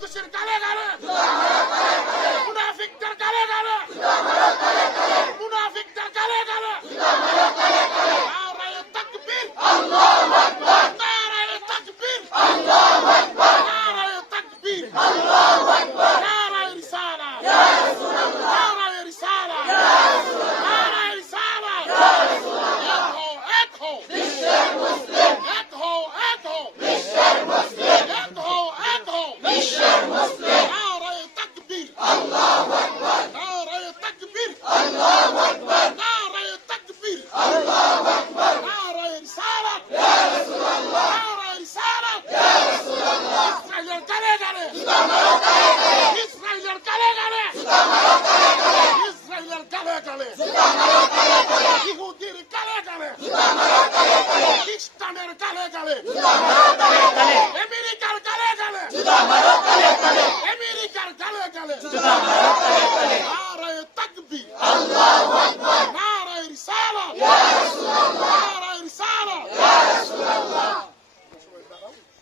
কুদ্দুসের গালে গালে, মুনাফিকদের গালে গালে, মুনাফিকদের গালে গালে। নারায়ে তাকবীর, আল্লাহু আকবার। নারায়ে তাকবীর, আল্লাহু আকবার। নারায়ে তাকবীর, আল্লাহু আকবার। নারায়ে রিসালা, ইয়া রাসূলুল্লাহ। নারায়ে রিসালা, ইয়া রাসূলুল্লাহ। নারায়ে রিসালা, ইয়া রাসূলুল্লাহ। এক হো বিশ্বের মুসলিম, এক হো বিশ্বের মুসলিম, এক হো বিশ্বের মুসলিম। নারায়ে তাকবীর, আল্লাহু আকবার। নারায়ে তাকবীর, আল্লাহু আকবার। নারায়ে তাকবীর, আল্লাহু আকবার। নারায়ে রিসালা, ইয়া রাসূলুল্লাহ। নারায়ে রিসালা, ইয়া রাসূলুল্লাহ। ইসরাইলের গালে গালে, জুতা মারো গালে গালে। ইসরাইলের গালে গালে, জুতা মারো গালে গালে। ইসরাইলের গালে গালে, জুতা মারো গালে গালে। ইহুদির গালে গালে, জুতা মারো গালে গালে। খ্রিস্টানের গালে গালে, জুতা মারো গালে গালে। আমেরিকার গালে গালে, জুতা মারো গালে গালে। আমেরিকার গালে গালে, জুতা মারো গালে গালে। নারায়ে তাকবীর, আল্লাহু